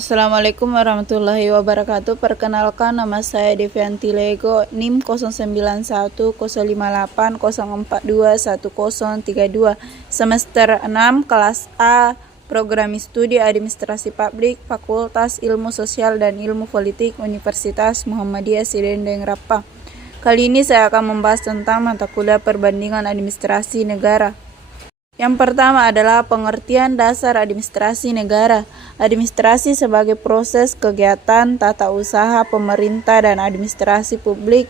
Assalamualaikum warahmatullahi wabarakatuh. Perkenalkan, nama saya Devianti Lego, NIM 09104804210032, semester 6, kelas A, Program Studi Administrasi Publik, Fakultas Ilmu Sosial dan Ilmu Politik, Universitas Muhammadiyah Sidendeng Rapa. Kali ini saya akan membahas tentang mata kuliah perbandingan administrasi negara. Yang pertama adalah pengertian dasar administrasi negara. Administrasi sebagai proses kegiatan tata usaha pemerintah dan administrasi publik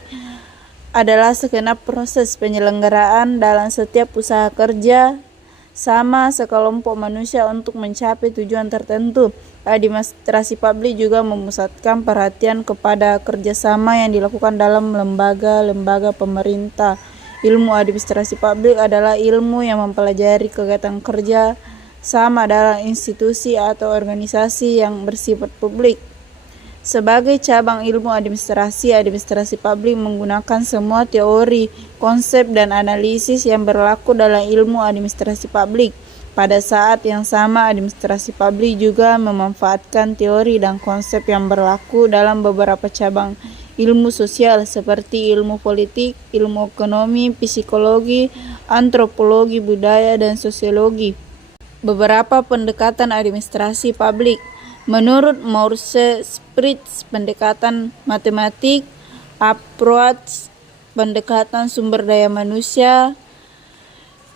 adalah segenap proses penyelenggaraan dalam setiap usaha kerja sama sekelompok manusia untuk mencapai tujuan tertentu. Administrasi publik juga memusatkan perhatian kepada kerjasama yang dilakukan dalam lembaga-lembaga pemerintah. Ilmu administrasi publik adalah ilmu yang mempelajari kegiatan kerja sama dalam institusi atau organisasi yang bersifat publik. Sebagai cabang ilmu administrasi publik menggunakan semua teori, konsep, dan analisis yang berlaku dalam ilmu administrasi publik. Pada saat yang sama, administrasi publik juga memanfaatkan teori dan konsep yang berlaku dalam beberapa cabang ilmu sosial seperti ilmu politik, ilmu ekonomi, psikologi, antropologi, budaya, dan sosiologi. Beberapa pendekatan administrasi publik. Menurut Maurice Spritz, pendekatan matematik, approach, pendekatan sumber daya manusia.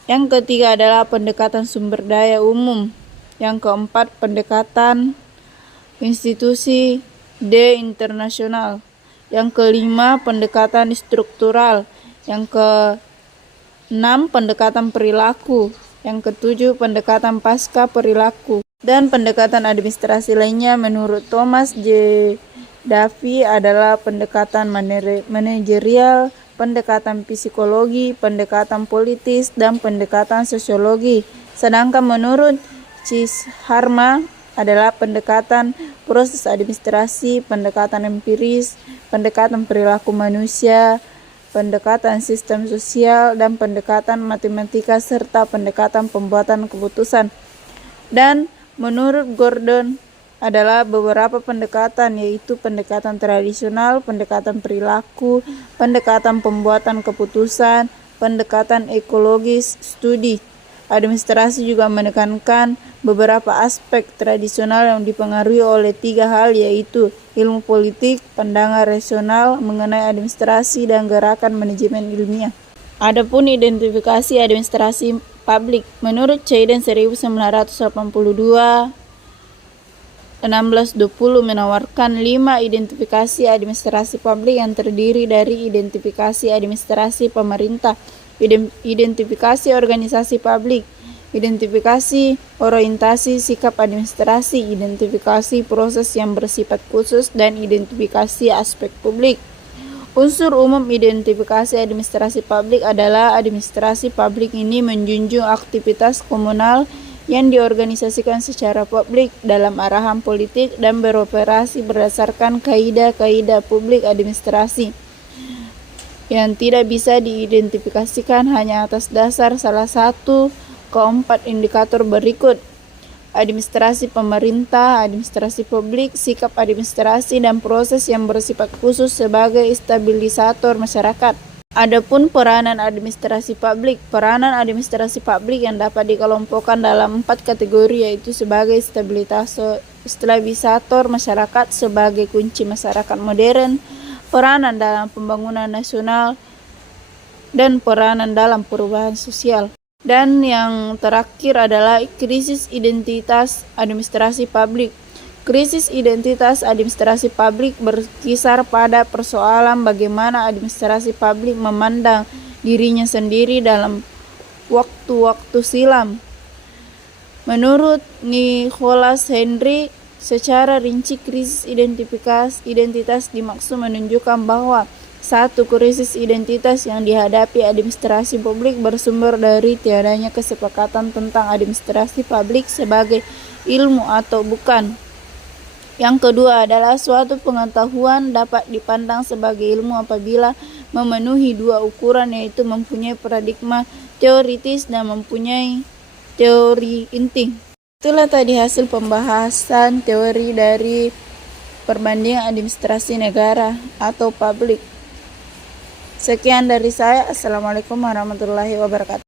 Yang ketiga adalah pendekatan sumber daya umum. Yang keempat, pendekatan institusi internasional. Yang kelima, pendekatan struktural. Yang keenam, pendekatan perilaku. Yang ketujuh, pendekatan pasca perilaku. Dan pendekatan administrasi lainnya menurut Thomas J. Davy adalah pendekatan manajerial, pendekatan psikologi, pendekatan politis, dan pendekatan sosiologi. Sedangkan menurut Cisharma adalah pendekatan proses administrasi, pendekatan empiris, pendekatan perilaku manusia, pendekatan sistem sosial, dan pendekatan matematika serta pendekatan pembuatan keputusan. Dan menurut Gordon adalah beberapa pendekatan, yaitu pendekatan tradisional, pendekatan perilaku, pendekatan pembuatan keputusan, pendekatan ekologis studi. Administrasi juga menekankan beberapa aspek tradisional yang dipengaruhi oleh tiga hal, yaitu ilmu politik, pandangan rasional mengenai administrasi, dan gerakan manajemen ilmiah. Adapun identifikasi administrasi publik, menurut Chayden 1982, 1620 menawarkan 5 identifikasi administrasi publik yang terdiri dari identifikasi administrasi pemerintah, identifikasi organisasi publik, identifikasi orientasi sikap administrasi, identifikasi proses yang bersifat khusus, dan identifikasi aspek publik. Unsur umum identifikasi administrasi publik adalah administrasi publik ini menjunjung aktivitas komunal yang diorganisasikan secara publik dalam arahan politik dan beroperasi berdasarkan kaidah-kaidah publik administrasi yang tidak bisa diidentifikasikan hanya atas dasar salah satu keempat indikator berikut: administrasi pemerintah, administrasi publik, sikap administrasi, dan proses yang bersifat khusus sebagai stabilisator masyarakat. Adapun peranan administrasi publik yang dapat dikelompokkan dalam 4 kategori, yaitu sebagai stabilisator masyarakat, sebagai kunci masyarakat modern, peranan dalam pembangunan nasional, dan peranan dalam perubahan sosial. Dan yang terakhir adalah krisis identitas administrasi publik. Krisis identitas administrasi publik berkisar pada persoalan bagaimana administrasi publik memandang dirinya sendiri dalam waktu-waktu silam. Menurut Nicholas Henry, secara rinci krisis identitas dimaksud menunjukkan bahwa satu krisis identitas yang dihadapi administrasi publik bersumber dari tiadanya kesepakatan tentang administrasi publik sebagai ilmu atau bukan. Yang kedua adalah suatu pengetahuan dapat dipandang sebagai ilmu apabila memenuhi dua ukuran, yaitu mempunyai paradigma teoritis dan mempunyai teori inti. Itulah tadi hasil pembahasan teori dari perbandingan administrasi negara atau publik. Sekian dari saya. Assalamualaikum warahmatullahi wabarakatuh.